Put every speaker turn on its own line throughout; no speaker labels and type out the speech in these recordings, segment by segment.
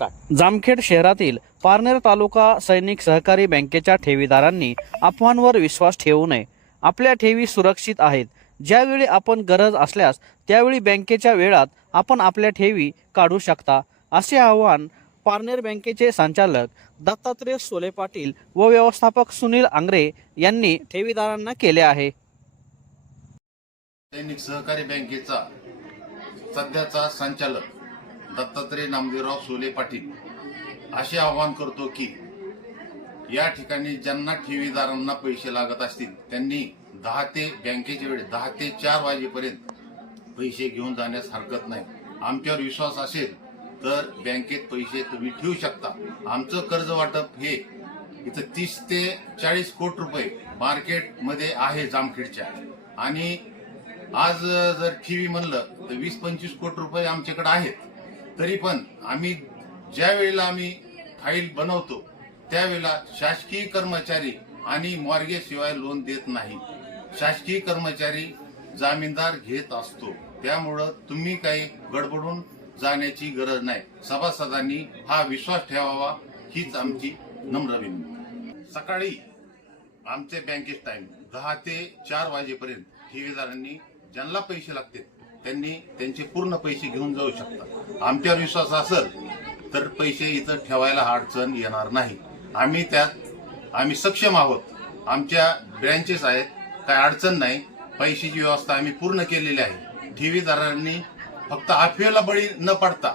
Start Jamkhed शहरातील पारनेर तालुका सैनिक सहकारी बँकेच्या ठेवीदारांनी अफवांवर विश्वास ठेवू नये. आपल्या ठेवी सुरक्षित आहेत. ज्यावेळी आपण गरज असल्यास त्यावेळी बँकेच्या वेळात आपण आपल्या ठेवी काढू शकता असे आवाहन पारनेर बँकेचे संचालक दत्तात्रय सोले पाटील व व्यवस्थापक सुनील आंग्रे यांनी ठेवीदारांना केले आहे.
सैनिक सहकारी बँकेचा सध्याचा संचालक दत्तात्रय नामदेवराव सोले पाटील. असे आवाहन करतो की या ठिकाणी ज्यांना ठेवीदारांना पैसे लागत असतील त्यांनी दहा ते बँकेच्या वेळेस दहा ते चार वाजेपर्यंत पैसे घेऊन जाण्यास हरकत नाही. आमच्यावर विश्वास असेल तर बँकेत पैसे तुम्ही ठेवू शकता. आमचं कर्ज वाटप हे इथं तीस ते चाळीस कोटी रुपये मार्केटमध्ये आहे जामखेडच्या. आणि आज जर ठेवी म्हणलं तर वीस पंचवीस कोटी रुपये आमच्याकडे आहेत. तरी पण आम्ही ज्या वेळेला आम्ही फाईल बनवतो त्यावेळेला शासकीय कर्मचारी आणि मॉर्गेज शिवाय लोन देत नाही. शासकीय कर्मचारी जामीनदार घेत असतो. त्यामुळं तुम्ही काही गडबडून जाण्याची गरज नाही. सभासदांनी हा विश्वास ठेवावा हीच आमची नम्र विनंती. सकाळी आमचे बँकेत टाइम दहा ते चार वाजेपर्यंत ठेवीदारांनी ज्यांना पैसे लागतील त्यांनी त्यांचे पूर्ण पैसे घेऊन जाऊ शकतात. आमच्यावर विश्वास असेल तर पैसे इथं ठेवायला अडचण येणार नाही. आम्ही त्यात आम्ही सक्षम आहोत. आमच्या ब्रँचेस आहेत काय अडचण नाही. पैशाची व्यवस्था आम्ही पूर्ण केलेली आहे. ठेवीदारांनी फक्त अफवेला बळी न पडता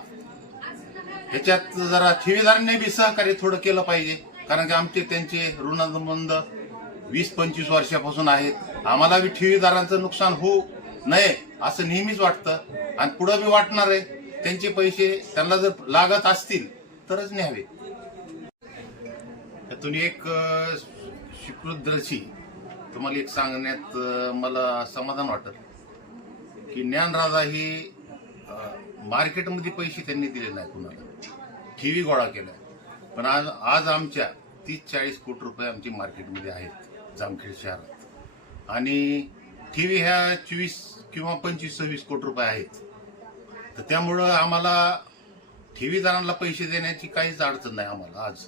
ह्याच्यात जरा ठेवीदारांनी बी सहकार्य थोडं केलं पाहिजे. कारण की आमचे त्यांचे ऋणसंबंध वीस पंचवीस वर्षापासून आहेत. आम्हाला बी ठेवीदारांचं नुकसान होऊ नाही असं नेहमीच वाटतं. आणि पुढं बी वाटणार आहे त्यांचे पैसे त्यांना जर लागत असतील तरच न्यावे. त्यातून एक अं, तुम्हाला एक सांगण्यात मला समाधान वाटत. की ज्ञानराजा ही मार्केटमध्ये पैसे त्यांनी दिले नाही कुणाला. ठेवी गोळा केला. पण आज आज आमच्या तीस चाळीस कोटी रुपये आमची मार्केटमध्ये आहेत जामखेड शहरात. आणि ठेवी ह्या चोवीस किंवा पंचवीस सव्वीस कोटी रुपये आहेत. तर त्यामुळं आम्हाला ठेवीदारांना पैसे देण्याची काहीच अडचण नाही आम्हाला आज.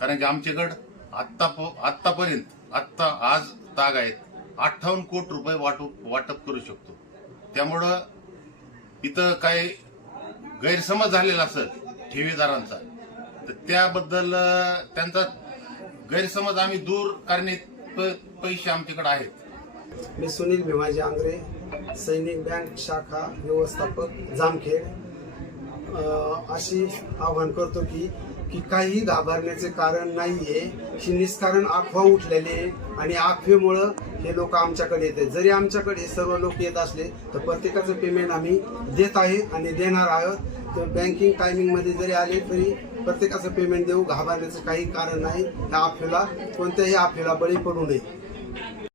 कारण की आमच्याकडं आत्ता आत्तापर्यंत आत्ता आज ताग आहेत. अठ्ठावन्न कोटी रुपये वाटप वाटप करू शकतो. त्यामुळं इथं काही गैरसमज झालेला असेल ठेवीदारांचा तर त्याबद्दल त्यांचा गैरसमज आम्ही दूर करण्यात पैसे आमच्याकडे आहेत.
मी सुनील भीमाजी आंग्रे सैनिक बँक शाखा व्यवस्थापक जामखेड. अशी आव्हान करतो की की काही घाबरण्याचे कारण नाहीये ही निष्कारण अफवा उठलेली आहे आणि अफवेमुळं हे लोक आमच्याकडे येते जरी आमच्याकडे सर्व लोक येत असले तर प्रत्येकाचं पेमेंट आम्ही देत आहे आणि देणार आहोत. तर बँकिंग टायमिंगमध्ये जरी आले तरी प्रत्येकाचं पेमेंट देऊ घाबरण्याचं काही कारण नाही. त्या अफवेला कोणत्याही अफवेला बळी पडू नये.